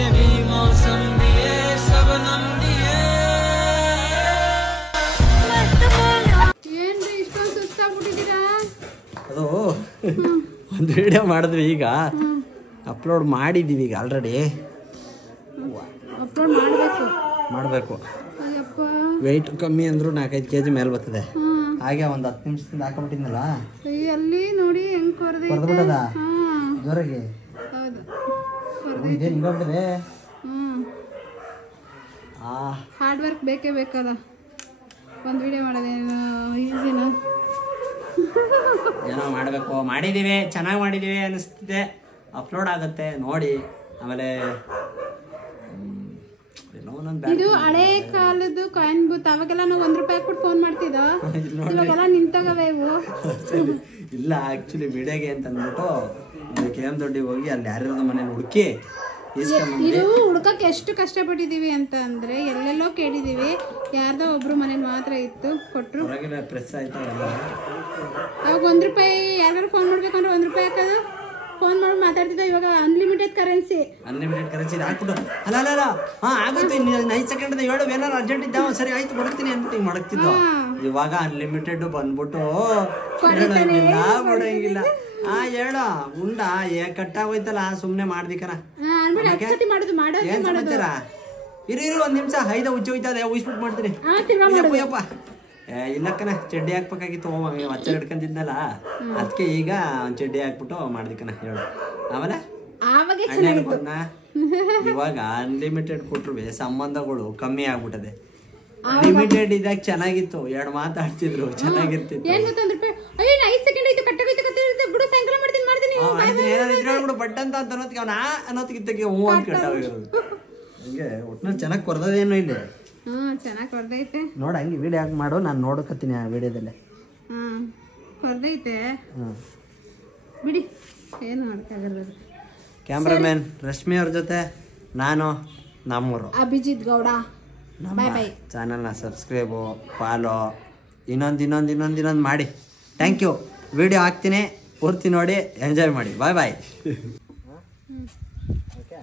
ने भी मौसम दिए शबनम दिए ಏನ್ರಿ ಇಷ್ಟೊಂದು ಸುಸ್ತಾಗ್ಬಿಟ್ಟಿದ್ದೀರಾ? ಅದು ಒಂದು ವಿಡಿಯೋ ಮಾಡಿದ್ವಿ ಈಗ ಅಪ್ಲೋಡ್ ಮಾಡಿದ್ದೀವಿ ಈಗ ಆಲ್ರೆಡಿ ಅಪ್ಲೋಡ್ ಮಾಡಬೇಕು ಅಯ್ಯಪ್ಪ ವೆಯ್ಟ್ ಕಮ್ಮಿ ಅಂದರೂ 4-5 kg ಮೇಲೆ ಬರ್ತದೆ ಹಾಗೆ ಒಂದು 10 ನಿಮಿಷದಿಂದ ಹಾಕೊಂಡ್ಬಿಟ್ಟಿದ್ನಲ್ಲ ಅಲ್ಲಿ ನೋಡಿ ಹೆಂಗ್ ಕೊರ್ದ್ಬಿಟ್ಟದ ಜೋರಾಗಿ ಹೌದು ಇದೇನು ಹಿಂಗೋಗ್ಬಿಟ್ಟಿದೆ ಹಾರ್ಡ್ ವರ್ಕ್ ಬೇಕೇ ಬೇಕಲ್ಲ ಒಂದು ವಿಡಿಯೋ ಮಾಡೋದೇನು ಈಸಿನಾ ಏನೋ ಮಾಡಬೇಕು ಮಾಡಿದ್ದೀವಿ ಚೆನ್ನಾಗಿ ಮಾಡಿದ್ದೀವಿ ಅನಿಸ್ತಿದೆ ಅಪ್ಲೋಡ್ ಆಗುತ್ತೆ ನೋಡಿ ಆಮೇಲೆ ಇದು ಹಳೆ ಕಾಲದ್ದು ಕಾಯಿನ್ ಬೂತ್ ಅವಾಗೆಲ್ಲ ನಾವು ₹1 ಕೊಟ್ಟು ಫೋನ್ ಮಾಡ್ತಿದ್ದ ಇವಾಗೆಲ್ಲ ನಿಂತಾಗವೆ ಇವು ಇಲ್ಲ ಆ್ಯಕ್ಚುಲಿ ವಿಡಿಯೋಗೆ ಅಂತ ಅಂದ್ಬಿಟ್ಟು KM ದೊಡ್ಡಿಗೆ ಹೋಗಿ ಅಲ್ಲಿ ಯಾರ್ಯಾರ್ದು ಮನೇಲಿ ಹುಡುಕಿ ಇದು ಹುಡ್ಕಕ್ಕೆ ಎಷ್ಟು ಕಷ್ಟಪಟ್ಟಿದ್ದೀವಿ ಅಂತ ಅಂದ್ರೆ ಎಲ್ಲೆಲ್ಲೋ ಕೇಳಿದೀವಿ ಯಾರ್ದೋ ಒಬ್ರು ಮನೇಲಿ ಮಾತ್ರ ಇತ್ತು ಕೊಟ್ರು ಪ್ರೆಸ್ ಆಯ್ತು ಅವಾಗ ₹1 ಯಾರು ಫೋನ್ ಮಾಡ್ಬೇಕಂದ್ರೆ ₹1 ಹಾಕೋದು ಫೋನ್ ಮಾಡಿ ಮಾತಾಡ್ತಿದ್ದ ಇವಾಗ ಅನ್ಲಿಮಿಟೆಡ್ ಕರೆನ್ಸಿ ಹಾಕ್ಬಿಟ್ಟು ಅಲ್ಲ ಆಗುತ್ತೆ 5 ಸೆಕೆಂಡ್ ಹೇಳು ಏನಾರು ಅರ್ಜೆಂಟ್ ಇದ್ದಾವ ಸರಿ ಆಯ್ತು ಕೊಡ್ತೀನಿ ಅಂದ್ಬಿಟ್ಟು ಹಿಂಗೆ ಮಾಡಕ್ತಿದ್ದ ಇವಾಗ ಅನ್ಲಿಮಿಟೆಡ್ ಬಂದ್ಬಿಟ್ಟು ಬಿಡಂಗಿಲ್ಲ ಹೇಳ ಉಂಡ ಕಟ್ಟಾಗೋಯ್ತಲ್ಲ ಸುಮ್ನೆ ಮಾಡ್ದಿಕನ ಏನ್ ಸಮಾಚಾರ ಇರು 1 ನಿಮಿಷ 5 ಉಚ್ಚ ಹೋಯ್ತದೆ ಉಯಿಸ್ಬಿಟ್ಟು ಮಾಡ್ತೀನಿ ಅಯ್ಯಪ್ಪ ಇಲ್ಲಕ್ಕನ ಚಡ್ಡಿ ಹಾಕ್ಬೇಕಾಗಿತ್ತು ಮಚ್ಚ ಹಿಡ್ಕೊಂತಿದ್ನಲ್ಲ ಅದಕ್ಕೆ ಈಗ ಒಂದು ಚಡ್ಡಿ ಹಾಕ್ಬಿಟ್ಟು ಮಾಡ್ದಿಕನ ಹೇಳು ಆಮೇಲೆ ಇವಾಗ ಅನ್ಲಿಮಿಟೆಡ್ ಕೊಟ್ರು ಸಂಬಂಧಗಳು ಕಮ್ಮಿ ಆಗ್ಬಿಟ್ಟದೆ ಲಿಮಿಟೆಡ್ ಇದಾಗ ಚೆನ್ನಾಗಿತ್ತು 2 ಮಾತಾಡ್ತಿದ್ರು ಚೆನ್ನಾಗಿರ್ತಿತ್ತು ಏನಾದ್ರು ಬಟ್ ಅಂತ ಅನ್ನೋದಕ್ಕಿದ್ದಕ್ಕೆ ಹ್ಞೂ ಅಂತ ಕಟ್ಟಾಗಿರೋದು ಹಂಗೆ ಒಟ್ನಲ್ಲಿ ಚೆನ್ನಾಗಿ ಕೊರ್ದೇನು ಇಲ್ಲಿ ಚೆನ್ನಾಗಿ ಹೊರದೈತೆ ನೋಡ ಹಂಗೆ ವಿಡಿಯೋ ಹಾಕಿ ಮಾಡು ನಾನು ನೋಡಕತ್ತೀನಿ ಆ ವಿಡಿಯೋದಲ್ಲೇ ಹೊರದೈತೆ ಬಿಡಿ ಏನು ಮಾಡ್ಕಾಗಲ್ಲ ಕ್ಯಾಮ್ರಾಮನ್ ರಶ್ಮಿ ಅವ್ರ ಜೊತೆ ನಾನು ನಮ್ಮೂರು ಅಭಿಜಿತ್ ಗೌಡ ನಮ್ಮ ಚಾನಲ್ನ ಸಬ್ಸ್ಕ್ರೈಬು ಫಾಲೋ ಇನ್ನೊಂದು ಮಾಡಿ ಥ್ಯಾಂಕ್ ಯು ವಿಡಿಯೋ ಹಾಕ್ತೀನಿ ಪೂರ್ತಿ ನೋಡಿ ಎಂಜಾಯ್ ಮಾಡಿ ಬಾಯ್ ಬಾಯ್ ಓಕೆ